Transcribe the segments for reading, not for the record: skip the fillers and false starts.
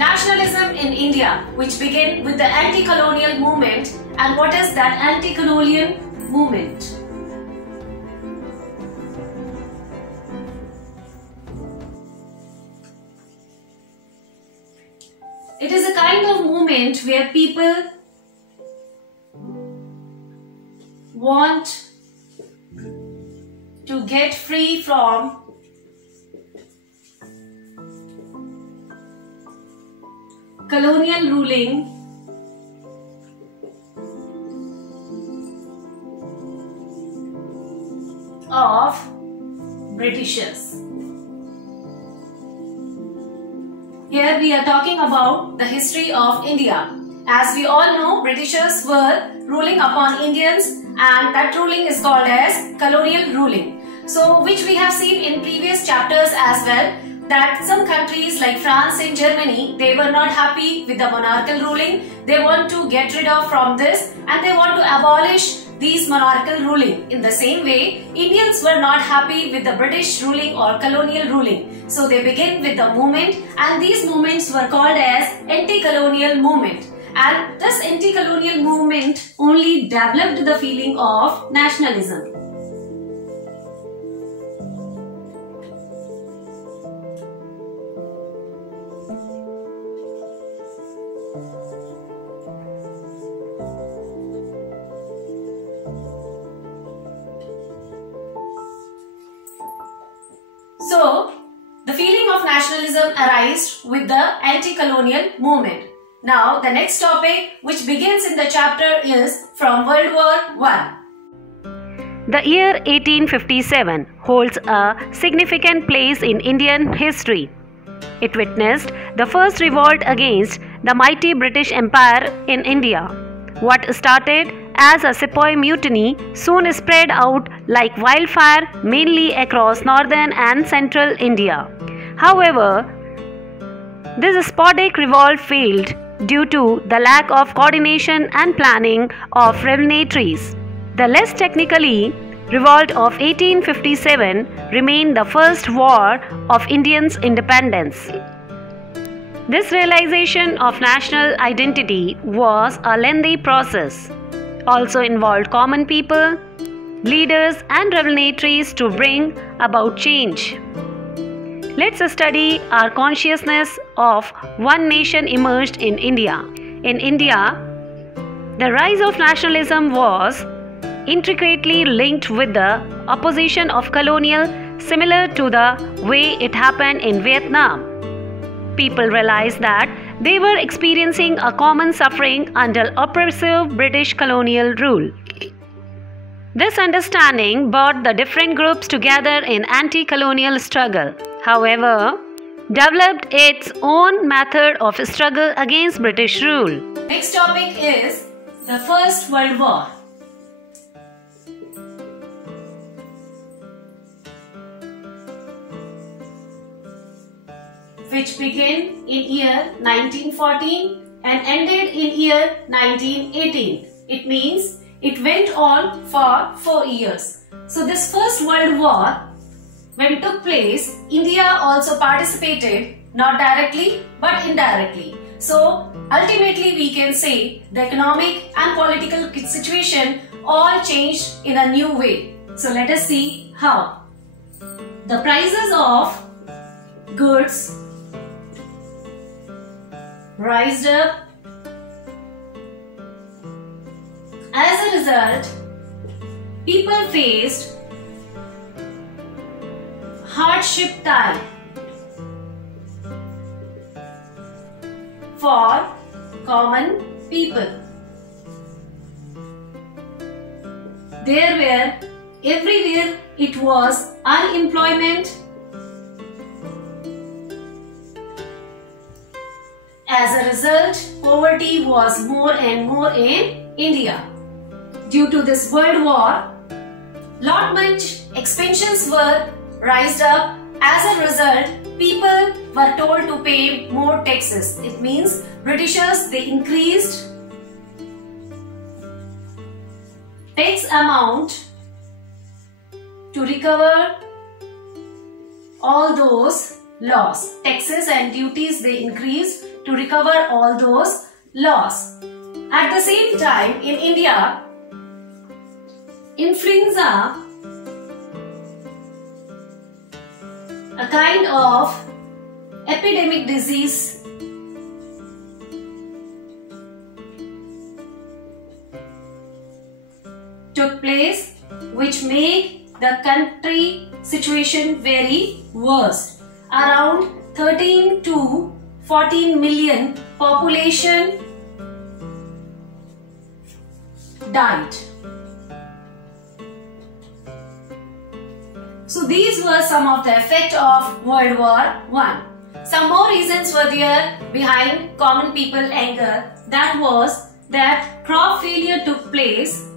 Nationalism in India, which began with the anti-colonial movement. And what is that anti-colonial movement? It is a kind of movement where people want to get free from colonial ruling of Britishers. Here we are talking about the history of India. As we all know, Britishers were ruling upon Indians, and that ruling is called as colonial ruling. So, which we have seen in previous chapters as well, that some countries like France and Germany, they were not happy with the monarchical ruling. They want to get rid of from this, and they want to abolish these monarchical ruling. In the same way, Indians were not happy with the British ruling or colonial ruling. So they begin with the movement, and these movements were called as anti-colonial movement. And this anti-colonial movement only developed the feeling of nationalism. So, the feeling of nationalism arose with the anti-colonial movement. Now, the next topic which begins in the chapter is from World War I. The year 1857 holds a significant place in Indian history. It witnessed the first revolt against the mighty British Empire in India. What started as a sepoy mutiny soon spread out like wildfire mainly across northern and central India. However, this sporadic revolt failed due to the lack of coordination and planning of revolutionaries. The less technically revolt of 1857 remained the first war of Indians' independence. This realization of national identity was a lengthy process. Also involved common people, leaders and revolutionaries to bring about change. Let's study our consciousness of one nation emerged in India. In India, the rise of nationalism was intricately linked with the opposition of colonial, similar to the way it happened in Vietnam. People realized that they were experiencing a common suffering under oppressive British colonial rule. This understanding brought the different groups together in anti-colonial struggle. However, developed its own method of struggle against British rule. Next topic is the First World War. Which began in year 1914 and ended in year 1918. It means it went on for 4 years. So this First World War, when it took place, India also participated, not directly but indirectly. So ultimately we can say the economic and political situation all changed in a new way. So let us see how. The prices of goods rised up. As a result, people faced hardship time for common people. Everywhere it was unemployment. As a result, poverty was more and more in India. Due to this world war, lot much expenses were raised up. As a result, people were told to pay more taxes. It means Britishers, they increased tax amount to recover all those laws. Taxes and duties they increased to recover all those loss. At the same time, in India, influenza, a kind of epidemic disease, took place, which made the country situation very worse. Around 13 to 14 million population died. So these were some of the effect of World War I. Some more reasons were there behind common people anger. That was that crop failure took place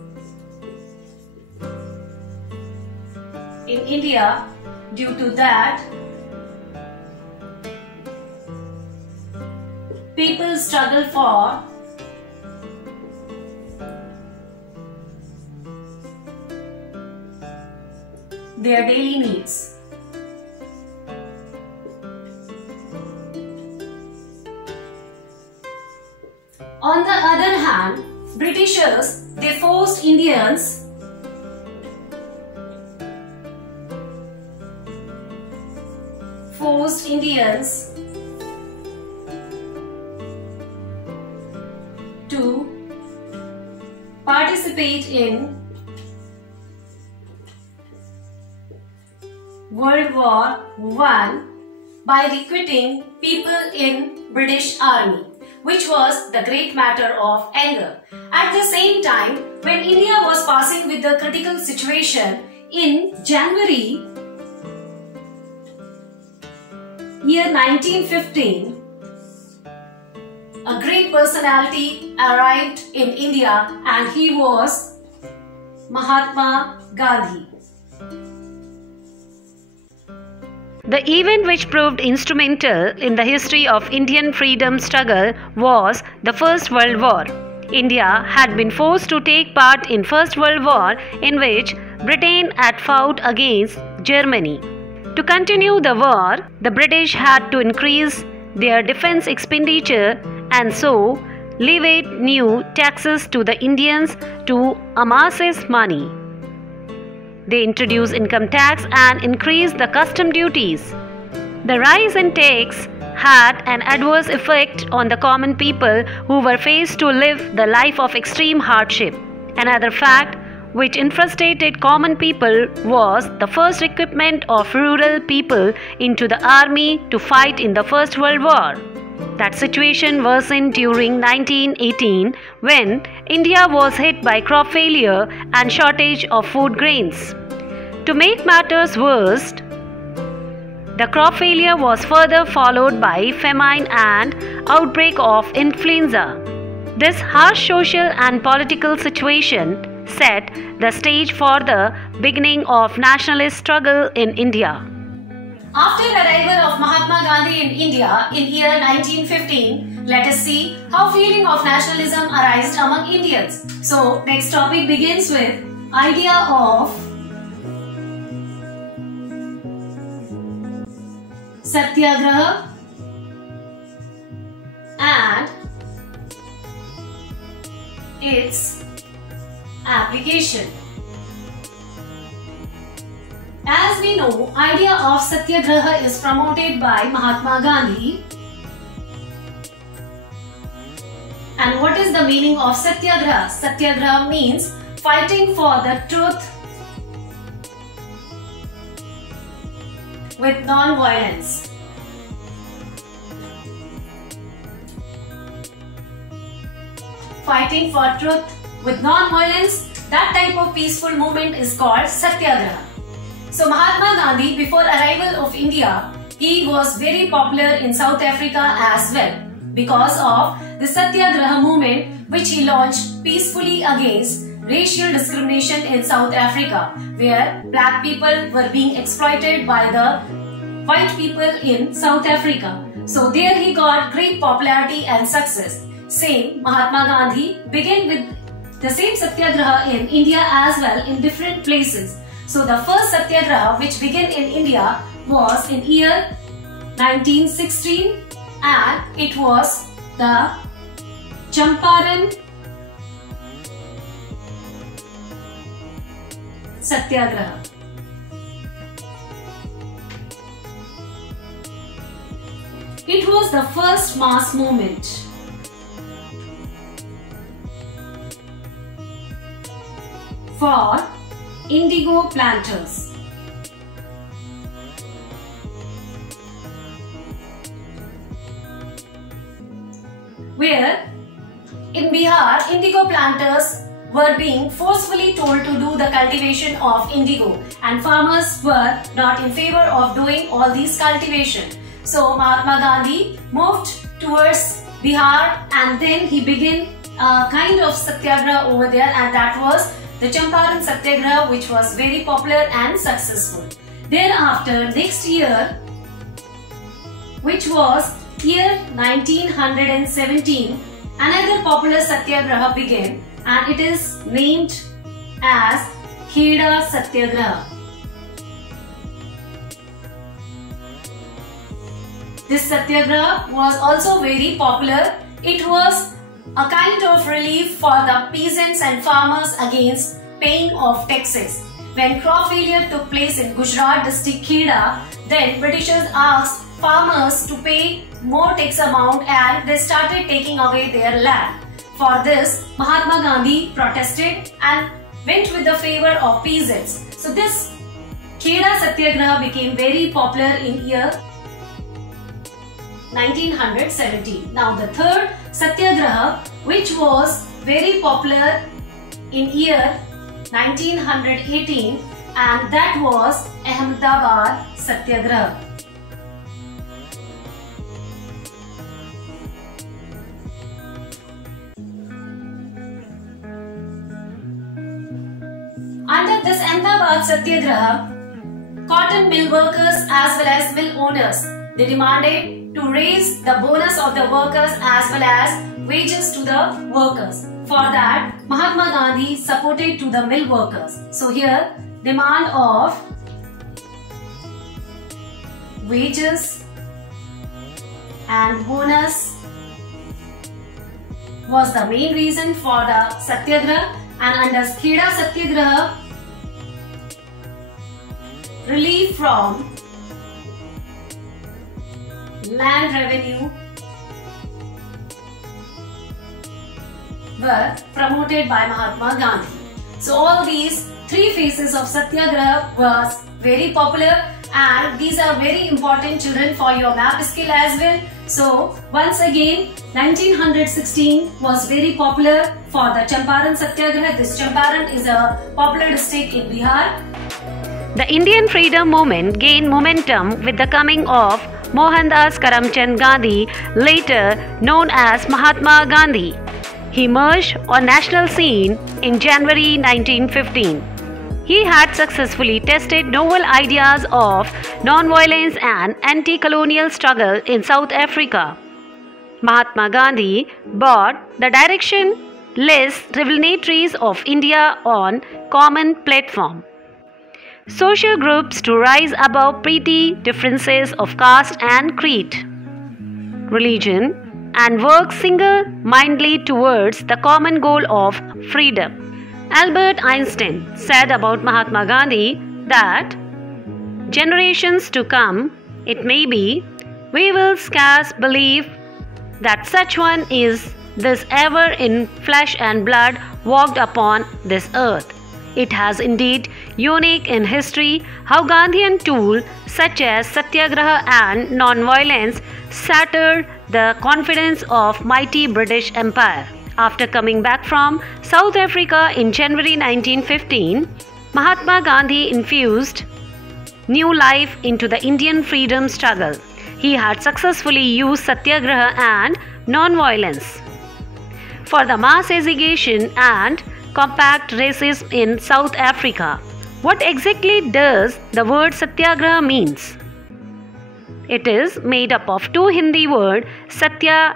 in India. Due to that, people struggle for their daily needs. On the other hand, Britishers, they forced Indians to participate in World War I by recruiting people in British Army, which was the great matter of anger. At the same time, when India was passing with the critical situation in January year 1915, a great personality arrived in India, and he was Mahatma Gandhi. The event which proved instrumental in the history of Indian freedom struggle was the First World War. India had been forced to take part in First World War, in which Britain had fought against Germany. To continue the war, the British had to increase their defense expenditure and so levied new taxes to the Indians to amass money. They introduced income tax and increased the custom duties. The rise in tax had an adverse effect on the common people who were faced to live the life of extreme hardship. Another fact which infuriated common people was the first recruitment of rural people into the army to fight in the First World War. That situation worsened during 1918 when India was hit by crop failure and shortage of food grains. To make matters worse, the crop failure was further followed by famine and outbreak of influenza. This harsh social and political situation set the stage for the beginning of nationalist struggle in India. After the arrival of Mahatma Gandhi in India in year 1915, let us see how feeling of nationalism arose among Indians. So, next topic begins with idea of Satyagraha and its application. As we know, idea of Satyagraha is promoted by Mahatma Gandhi. And what is the meaning of Satyagraha? Satyagraha means fighting for the truth with non-violence. Fighting for truth with non-violence, that type of peaceful movement is called Satyagraha. So Mahatma Gandhi, before arrival of India, he was very popular in South Africa as well because of the Satyagraha movement which he launched peacefully against racial discrimination in South Africa, where black people were being exploited by the white people in South Africa. So there he got great popularity and success. Same Mahatma Gandhi began with the same Satyagraha in India as well in different places. So the first Satyagraha which began in India was in year 1916 and it was the Champaran Satyagraha. It was the first mass movement for indigo planters. Where in Bihar, indigo planters were being forcefully told to do the cultivation of indigo, and farmers were not in favor of doing all these cultivation. So Mahatma Gandhi moved towards Bihar and then he began a kind of satyagraha over there, and that was the Champaran Satyagraha, which was very popular and successful. Thereafter, next year, which was year 1917, another popular satyagraha began, and it is named as Kheda Satyagraha. This satyagraha was also very popular. It was a kind of relief for the peasants and farmers against paying of taxes. When crop failure took place in Gujarat district Kheda, then Britishers asked farmers to pay more tax amount and they started taking away their land. For this, Mahatma Gandhi protested and went with the favor of peasants. So this Kheda Satyagraha became very popular in year 1917. Now the third Satyagraha, which was very popular in year 1918, and that was Ahmedabad Satyagraha. Under this Ahmedabad Satyagraha, cotton mill workers as well as mill owners, they demanded to raise the bonus of the workers as well as wages to the workers. For that, Mahatma Gandhi supported to the mill workers. So here, demand of wages and bonus was the main reason for the Satyagraha, and under Kheda Satyagraha, relief from land revenue were promoted by Mahatma Gandhi. So all these three phases of Satyagraha was very popular, and these are very important, children, for your math skill as well. So once again, 1916 was very popular for the Champaran Satyagraha. This Champaran is a popular district in Bihar. The Indian freedom movement gained momentum with the coming of Mohandas Karamchand Gandhi, later known as Mahatma Gandhi. He emerged on national scene in January 1915. He had successfully tested novel ideas of non-violence and anti-colonial struggle in South Africa. Mahatma Gandhi brought the direction-less revolutionaries of India on common platform. Social groups to rise above petty differences of caste and creed, religion, and work single-mindedly towards the common goal of freedom. Albert Einstein said about Mahatma Gandhi that generations to come, it may be, we will scarce believe that such one is this ever in flesh and blood walked upon this earth. It has indeed unique in history how Gandhian tools such as Satyagraha and non-violence shattered the confidence of mighty British Empire. After coming back from South Africa in January 1915, Mahatma Gandhi infused new life into the Indian freedom struggle. He had successfully used Satyagraha and non-violence for the mass education and compact racism in South Africa. What exactly does the word Satyagraha means? It is made up of two Hindi words, Satya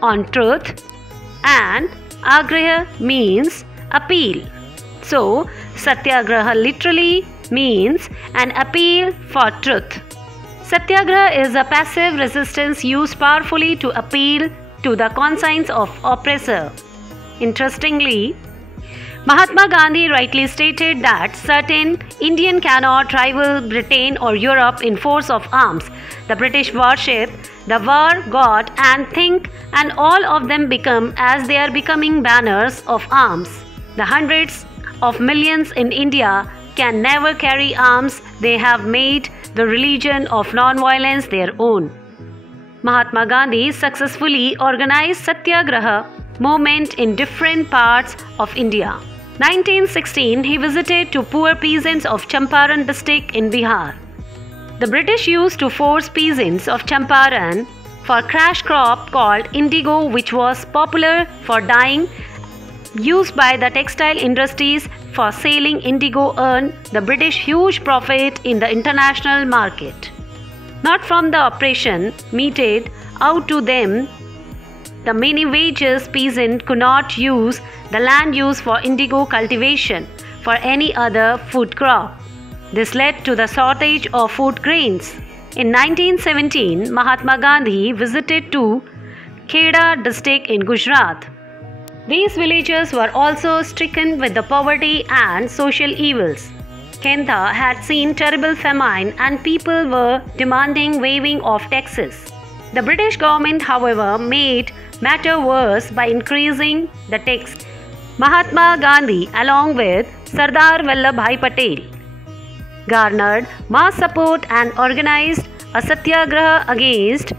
on truth and Agraha means appeal. So, Satyagraha literally means an appeal for truth. Satyagraha is a passive resistance used powerfully to appeal to the conscience of oppressor. Interestingly, Mahatma Gandhi rightly stated that certain Indian cannot rival Britain or Europe in force of arms. The British worship the war god and think, and all of them become as they are becoming banners of arms. The hundreds of millions in India can never carry arms. They have made the religion of non-violence their own. Mahatma Gandhi successfully organized Satyagraha movement in different parts of India. 1916, he visited to poor peasants of Champaran district in Bihar. The British used to force peasants of Champaran for cash crop called indigo, which was popular for dyeing, used by the textile industries for selling indigo, earned the British huge profit in the international market. Not from the oppression meted out to them, the many wages peasant could not use the land used for indigo cultivation for any other food crop. This led to the shortage of food grains. In 1917, Mahatma Gandhi visited to Kheda district in Gujarat. These villagers were also stricken with the poverty and social evils. Kheda had seen terrible famine and people were demanding waiving of taxes. The British government, however, made matter worse by increasing the tax. Mahatma Gandhi, along with Sardar Vallabhbhai Patel, garnered mass support and organized a satyagraha against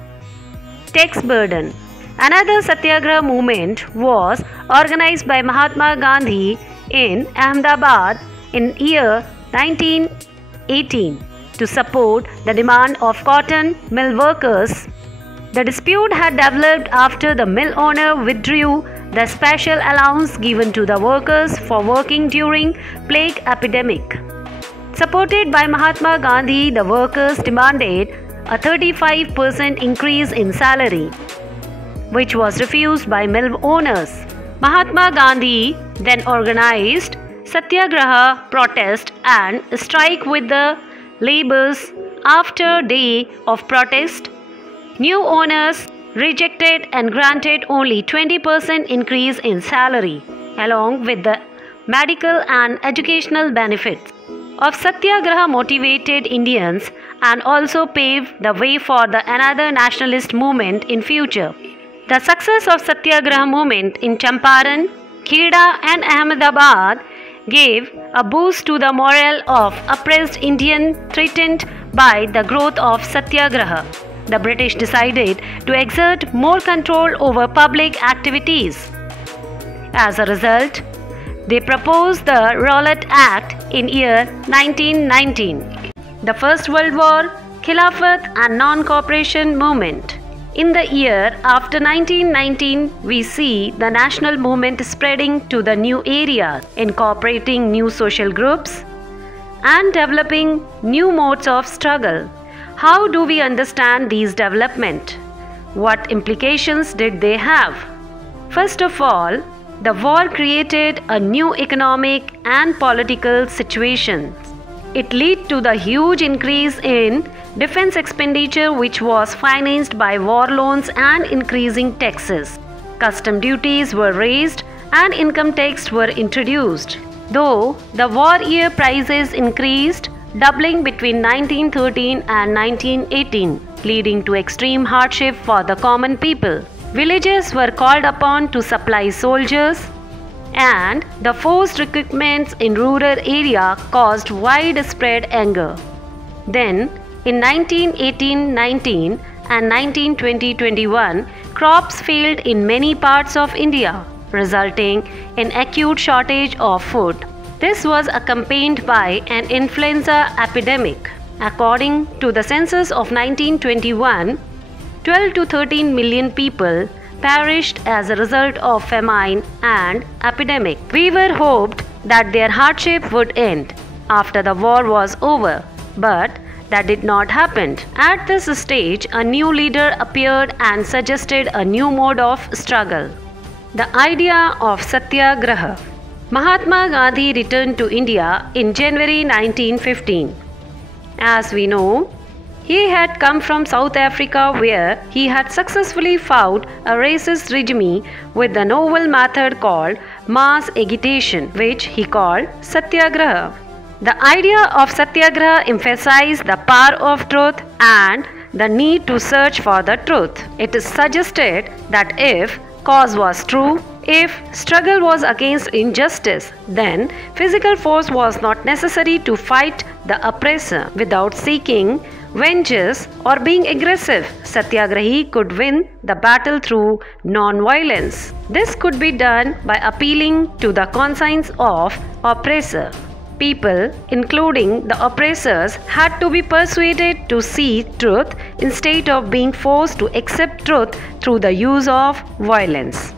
tax burden. Another satyagraha movement was organized by Mahatma Gandhi in Ahmedabad in year 1918 to support the demand of cotton mill workers. The dispute had developed after the mill owner withdrew the special allowance given to the workers for working during plague epidemic. Supported by Mahatma Gandhi, the workers demanded a 35% increase in salary, which was refused by mill owners. Mahatma Gandhi then organized Satyagraha protest and strike with the laborers. After a day of protest, new owners rejected and granted only 20% increase in salary, along with the medical and educational benefits of Satyagraha motivated Indians and also paved the way for another nationalist movement in future. The success of Satyagraha movement in Champaran, Kheda and Ahmedabad gave a boost to the morale of oppressed Indians threatened by the growth of Satyagraha. The British decided to exert more control over public activities. As a result, they proposed the Rowlatt Act in year 1919. The First World War, Khilafat and Non-Cooperation Movement. In the year after 1919, we see the national movement spreading to the new areas, incorporating new social groups and developing new modes of struggle. How do we understand these developments? What implications did they have? First of all, the war created a new economic and political situation. It led to the huge increase in defense expenditure, which was financed by war loans and increasing taxes. Custom duties were raised and income tax were introduced. Though the war year prices increased, doubling between 1913 and 1918, leading to extreme hardship for the common people. Villages were called upon to supply soldiers, and the forced recruitments in rural area caused widespread anger. Then, in 1918-19 and 1920-21, crops failed in many parts of India, resulting in acute shortage of food. This was accompanied by an influenza epidemic. According to the census of 1921, 12 to 13 million people perished as a result of famine and epidemic. Weaver hoped that their hardship would end after the war was over, but that did not happen. At this stage, a new leader appeared and suggested a new mode of struggle, the idea of Satyagraha. Mahatma Gandhi returned to India in January 1915. As we know, He had come from South Africa where he had successfully fought a racist regime with the novel method called mass agitation, which he called Satyagraha. The idea of Satyagraha emphasized the power of truth and the need to search for the truth. It is suggested that if cause was true, if struggle was against injustice, then physical force was not necessary to fight the oppressor. Without seeking vengeance or being aggressive, Satyagrahi could win the battle through non-violence. This could be done by appealing to the conscience of oppressor. People, including the oppressors, had to be persuaded to see truth instead of being forced to accept truth through the use of violence.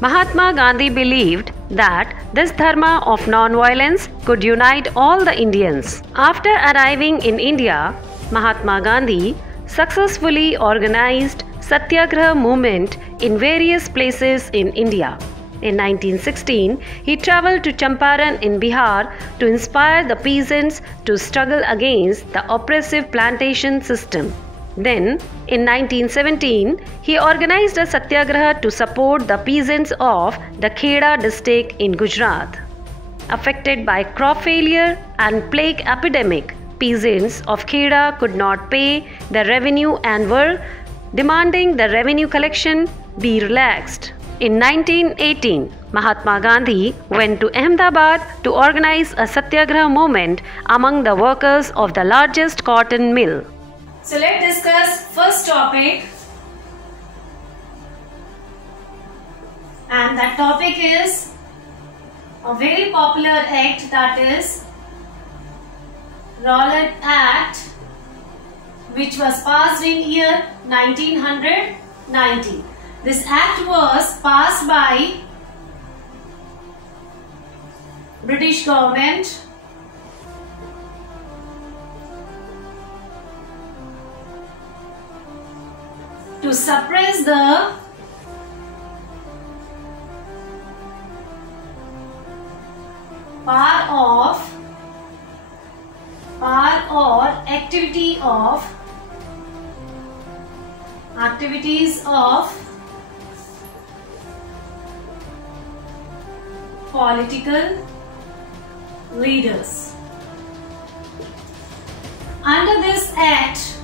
Mahatma Gandhi believed that this dharma of non-violence could unite all the Indians. After arriving in India, Mahatma Gandhi successfully organized Satyagraha movement in various places in India. In 1916, he travelled to Champaran in Bihar to inspire the peasants to struggle against the oppressive plantation system. Then, in 1917, he organized a satyagraha to support the peasants of the Kheda district in Gujarat. Affected by crop failure and plague epidemic, peasants of Kheda could not pay the revenue and were demanding the revenue collection be relaxed. In 1918, Mahatma Gandhi went to Ahmedabad to organize a satyagraha movement among the workers of the largest cotton mill. So let's discuss first topic, and that topic is a very popular act, that is Rowlatt Act, which was passed in year 1990. This act was passed by British government to suppress the power or activities of political leaders. Under this act,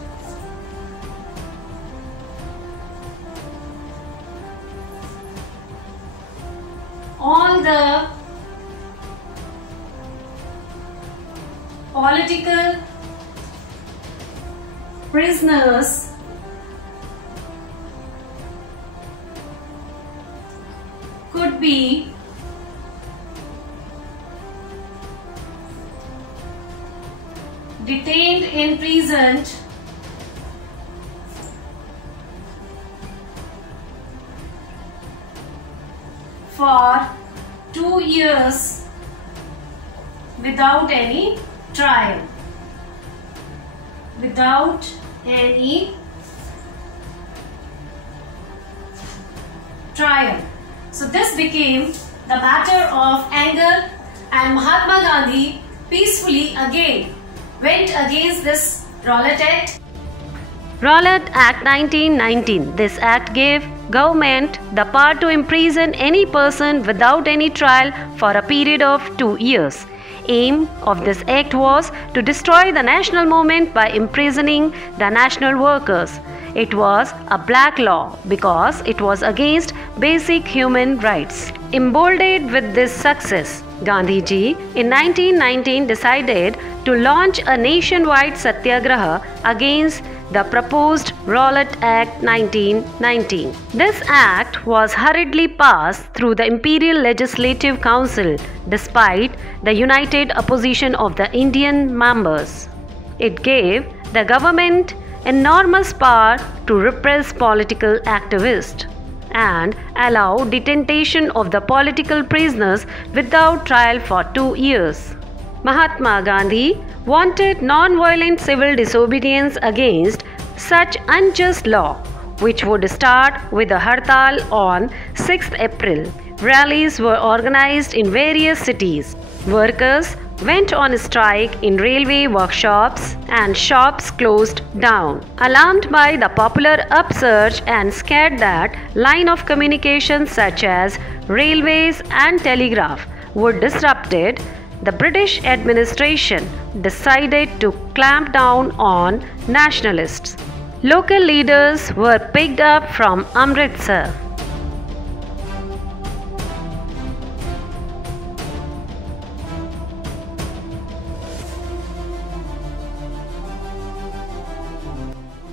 all the political prisoners could be detained, imprisoned for 2 years without any trial. Without any trial. So this became the matter of anger, and Mahatma Gandhi peacefully again went against this Rowlatt Act. Rowlatt Act 1919. This act gave government the power to imprison any person without any trial for a period of 2 years. Aim of this act was to destroy the national movement by imprisoning the national workers. It was a black law because it was against basic human rights. Emboldened with this success, Gandhiji in 1919 decided to launch a nationwide satyagraha against the proposed Rowlatt Act 1919. This act was hurriedly passed through the Imperial Legislative Council despite the united opposition of the Indian members. It gave the government enormous power to repress political activists and allow detention of the political prisoners without trial for 2 years. Mahatma Gandhi wanted non-violent civil disobedience against such unjust law, which would start with a hartal on 6th April. Rallies were organized in various cities. Workers went on strike in railway workshops and shops closed down. Alarmed by the popular upsurge and scared that line of communication such as railways and telegraph would disrupted, the British administration decided to clamp down on nationalists. Local leaders were picked up from Amritsar.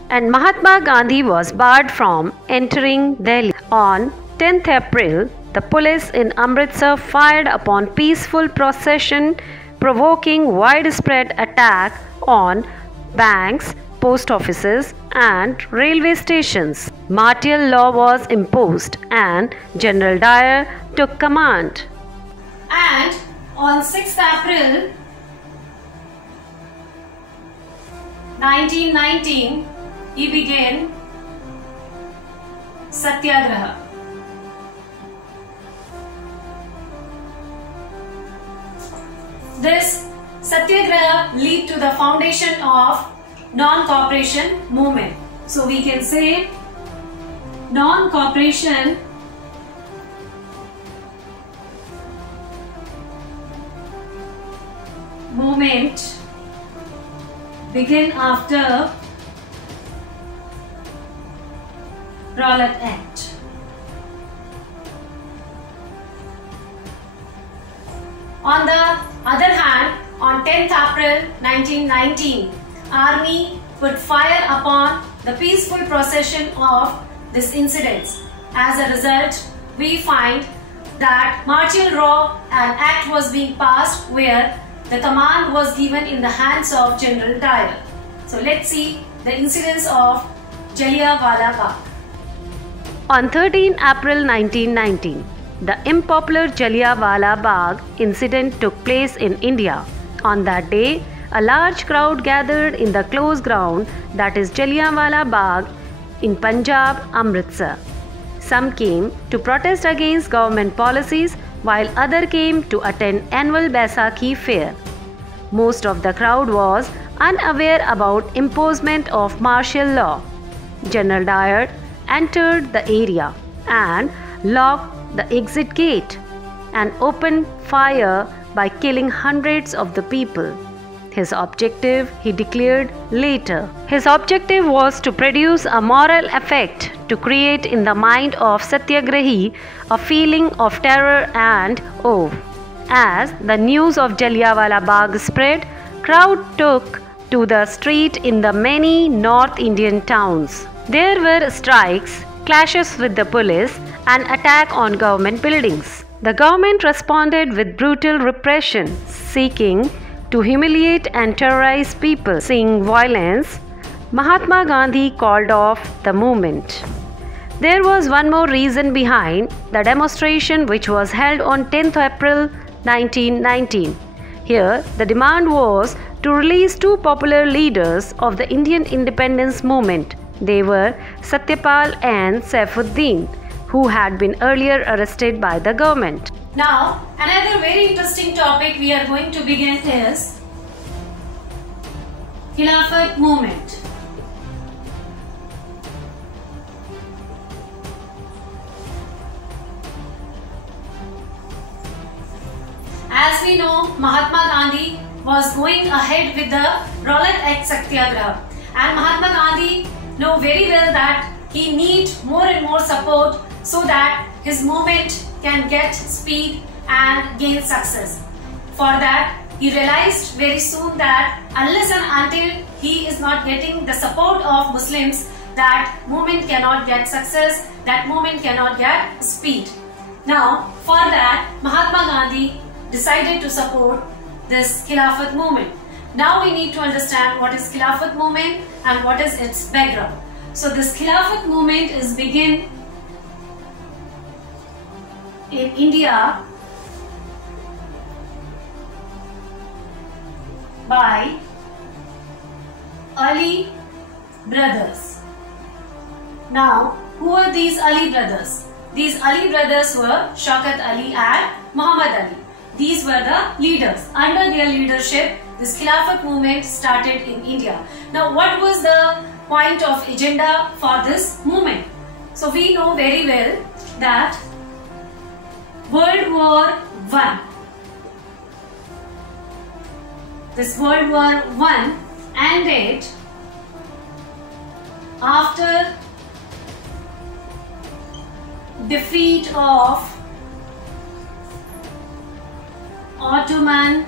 And Mahatma Gandhi was barred from entering Delhi. On 10th April, the police in Amritsar fired upon peaceful procession, provoking widespread attack on banks, post offices and railway stations. Martial law was imposed and General Dyer took command. And on 6th April 1919, he began Satyagraha. This Satyagraha led to the foundation of non-cooperation movement. So we can say non-cooperation movement began after Rowlatt Act. On the other hand, on 10th April 1919, Army put fire upon the peaceful procession of this incident. As a result, we find that martial law and act was being passed where the command was given in the hands of General Dyer. So let's see the incidents of Jallianwala Bagh. On 13 April 1919, the unpopular Jallianwala Bagh incident took place in India. On that day, a large crowd gathered in the closed ground, that is Jallianwala Bagh in Punjab, Amritsar. Some came to protest against government policies while others came to attend annual Baisakhi fair. Most of the crowd was unaware about imposition of martial law. General Dyer entered the area and locked the exit gate and opened fire by killing hundreds of the people. His objective, he declared later. His objective was to produce a moral effect to create in the mind of Satyagrahi a feeling of terror and awe. As the news of Jallianwala Bagh spread, crowd took to the street in the many North Indian towns. There were strikes, clashes with the police and attack on government buildings. The government responded with brutal repression, seeking to humiliate and terrorize people. Seeing violence, Mahatma Gandhi called off the movement. There was one more reason behind the demonstration which was held on 10th April 1919. Here, the demand was to release two popular leaders of the Indian independence movement. They were Satyapal and Saifuddin, who had been earlier arrested by the government. Now, another very interesting topic we are going to begin is Khilafat movement. As we know, Mahatma Gandhi was going ahead with the Rowlatt Act Satyagraha, and Mahatma Gandhi know very well that he needs more and more support so that his movement can get speed and gain success. For that, he realized very soon that unless and until he is not getting the support of Muslims, that movement cannot get success, that movement cannot get speed. Now, for that, Mahatma Gandhi decided to support this Khilafat movement. Now we need to understand what is Khilafat movement and what is its background. So this Khilafat movement is begin in India by Ali brothers. Now, who were these Ali brothers? These Ali brothers were Shaukat Ali and Muhammad Ali. These were the leaders. Under their leadership, this Khilafat movement started in India. Now, what was the point of agenda for this movement? So, we know very well that World War I. This World War I ended after defeat of Ottoman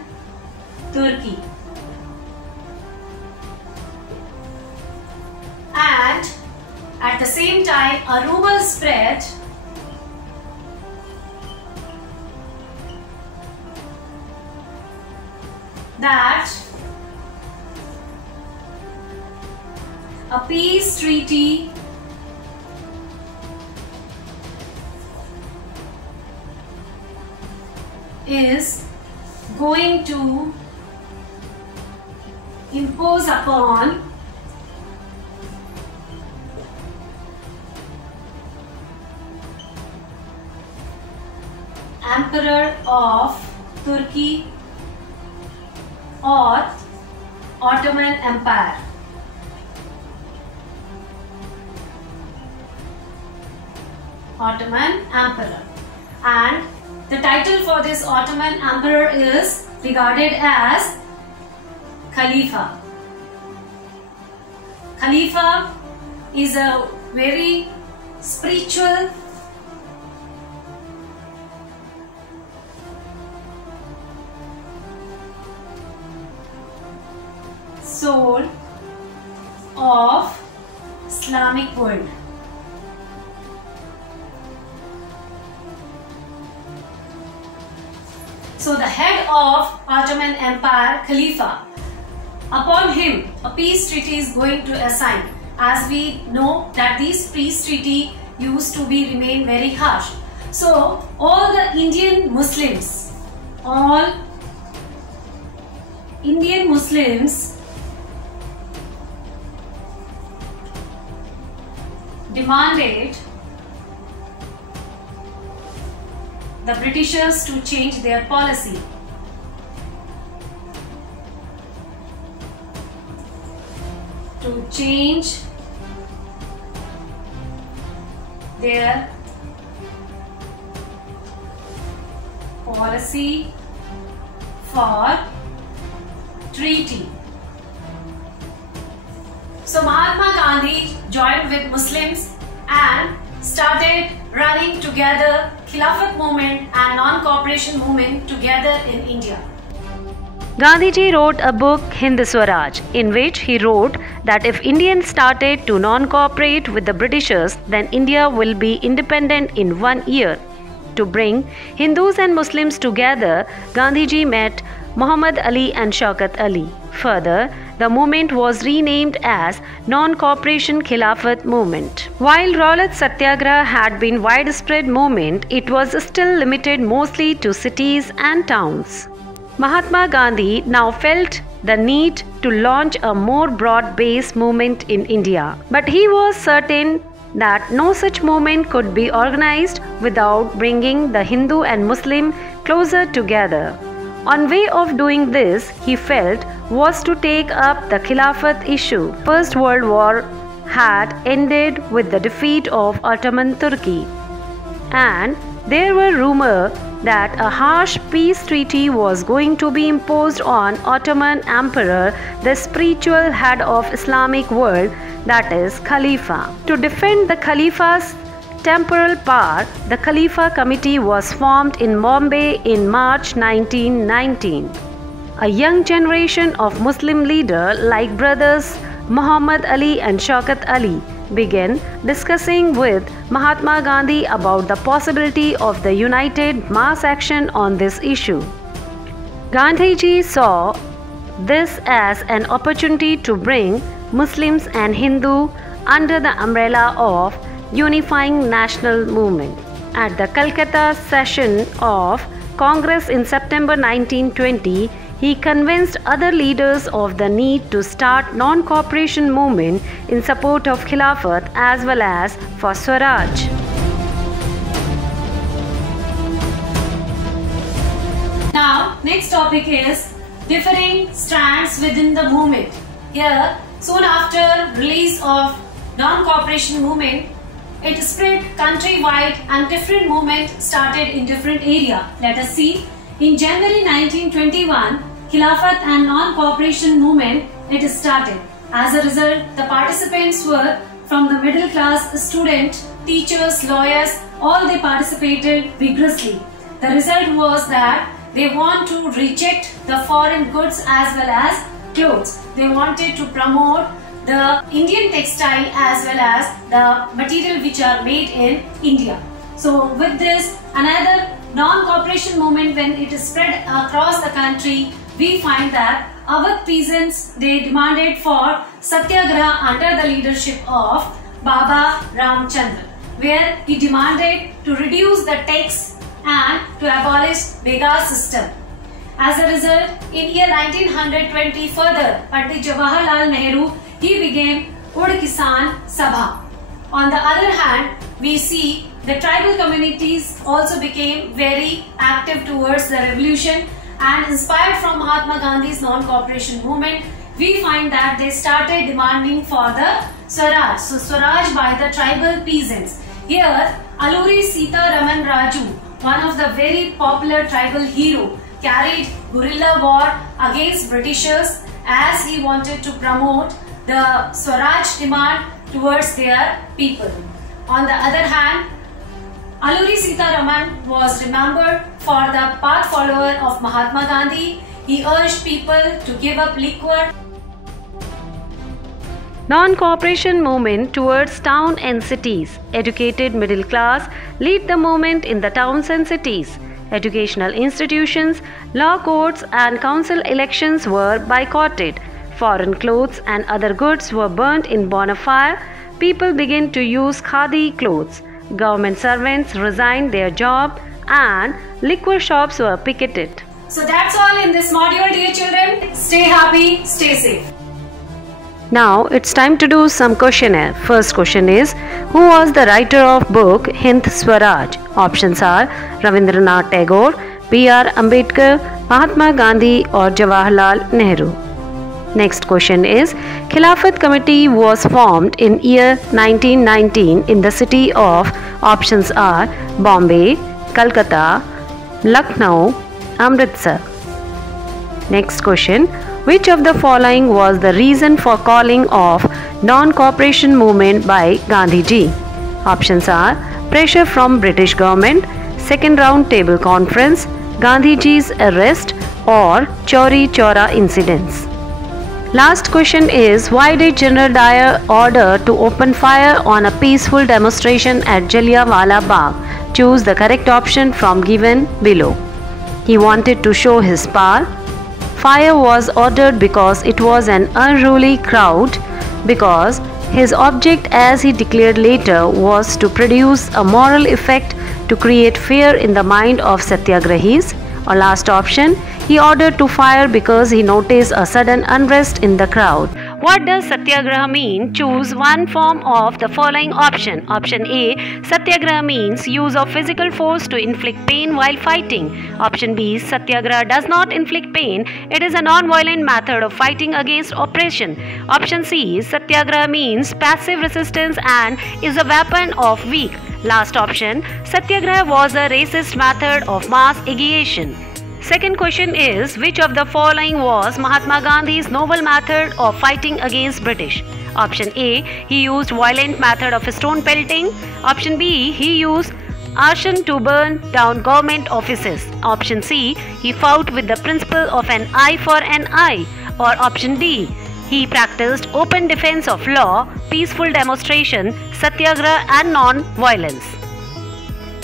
Turkey, and at the same time a rumor spread that a peace treaty is going to impose upon Emperor of Turkey or Ottoman Empire. Ottoman Emperor. And the title for this Ottoman Emperor is regarded as Khalifa. Khalifa is a very spiritual soul of Islamic world. So the head of Ottoman Empire, Khalifa, upon him a peace treaty is going to assign, as we know that these peace treaty used to be remain very harsh. So all the Indian Muslims, all Indian Muslims demanded the Britishers to change their policy. To change their policy for treaty. So Mahatma Gandhi joined with Muslims and started running together Khilafat movement and non-cooperation movement together in India. Gandhiji wrote a book, Hind Swaraj, in which he wrote that if Indians started to non-cooperate with the Britishers, then India will be independent in 1 year. To bring Hindus and Muslims together, Gandhiji met Muhammad Ali and Shaukat Ali. Further, the movement was renamed as Non-Cooperation Khilafat Movement. While Rowlatt Satyagraha had been widespread movement, it was still limited mostly to cities and towns. Mahatma Gandhi now felt the need to launch a more broad-based movement in India. But he was certain that no such movement could be organized without bringing the Hindu and Muslim closer together. One way of doing this, he felt, was to take up the Khilafat issue. First World War had ended with the defeat of Ottoman Turkey, and there were rumors that a harsh peace treaty was going to be imposed on Ottoman Emperor, the spiritual head of Islamic world, that is Khalifa. To defend the Khalifa's temporal power, the Khalifa Committee was formed in Bombay in March 1919. A young generation of Muslim leaders like brothers Muhammad Ali and Shaukat Ali began discussing with Mahatma Gandhi about the possibility of the united mass action on this issue. Gandhiji saw this as an opportunity to bring Muslims and Hindu under the umbrella of unifying national movement. At the Calcutta session of Congress in September 1920, he convinced other leaders of the need to start non-cooperation movement in support of Khilafat as well as for Swaraj. Now next topic is differing strands within the movement. Here, soon after release of non-cooperation movement, it spread countrywide and different movement started in different area. Let us see. In January 1921, Khilafat and non-cooperation movement it started. As a result, the participants were from the middle class student, teachers, lawyers, all they participated vigorously. The result was that they want to reject the foreign goods as well as clothes. They wanted to promote the Indian textile as well as the material which are made in India. So with this, another non-cooperation movement, when it is spread across the country, we find that Awadh peasants, they demanded for Satyagraha under the leadership of Baba Ramchandra, where he demanded to reduce the tax and to abolish Bega system. As a result, in year 1920 further, Pandit Jawaharlal Nehru, he began Ud Kisan Sabha. On the other hand, we see the tribal communities also became very active towards the revolution, and inspired from Mahatma Gandhi's non-cooperation movement, we find that they started demanding for the Swaraj. So Swaraj by the tribal peasants. Here, Alluri Sita Raman Raju, one of the very popular tribal hero, carried guerrilla war against Britishers as he wanted to promote the Swaraj demand towards their people. On the other hand, Alluri Sita Raman was remembered for the path follower of Mahatma Gandhi. He urged people to give up liquor. Non-cooperation movement towards town and cities. Educated middle class lead the movement in the towns and cities. Educational institutions, law courts and council elections were boycotted. Foreign clothes and other goods were burnt in bonfire. People began to use khadi clothes. Government servants resigned their job and liquor shops were picketed. So that's all in this module, dear children. Stay happy, stay safe. Now it's time to do some questionnaire. First question is, who was the writer of book Hind Swaraj? Options are Ravindranath Tagore, B.R. Ambedkar, Mahatma Gandhi or Jawaharlal Nehru. Next question is, Khilafat Committee was formed in year 1919 in the city of, options are Bombay, Calcutta, Lucknow, Amritsar. Next question, which of the following was the reason for calling off non-cooperation movement by Gandhiji? Options are pressure from British government, second round table conference, Gandhiji's arrest or Chauri Chaura incidents. Last question is, why did General Dyer order to open fire on a peaceful demonstration at Jallianwala Bagh? Choose the correct option from given below. He wanted to show his power. Fire was ordered because it was an unruly crowd, because his object, as he declared later, was to produce a moral effect to create fear in the mind of Satyagrahis. Or last option, he ordered to fire because he noticed a sudden unrest in the crowd. What does Satyagraha mean? Choose one form of the following option. Option A, Satyagraha means use of physical force to inflict pain while fighting. Option B, Satyagraha does not inflict pain. It is a non-violent method of fighting against oppression. Option C, Satyagraha means passive resistance and is a weapon of weak. Last option, Satyagraha was a racist method of mass agitation. Second question is, which of the following was Mahatma Gandhi's noble method of fighting against British? Option A, he used violent method of stone pelting. Option B, he used arson to burn down government offices. Option C, he fought with the principle of an eye for an eye. Or option D, he practiced open defense of law, peaceful demonstration, satyagraha and non-violence.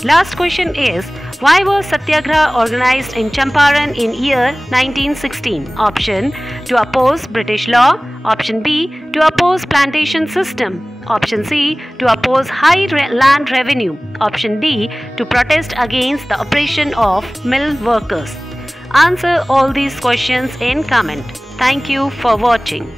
Last question is, why was Satyagraha organized in Champaran in year 1916? Option, to oppose British law. Option B, to oppose plantation system. Option C, to oppose high land revenue. Option D, to protest against the oppression of mill workers. Answer all these questions in comment. Thank you for watching.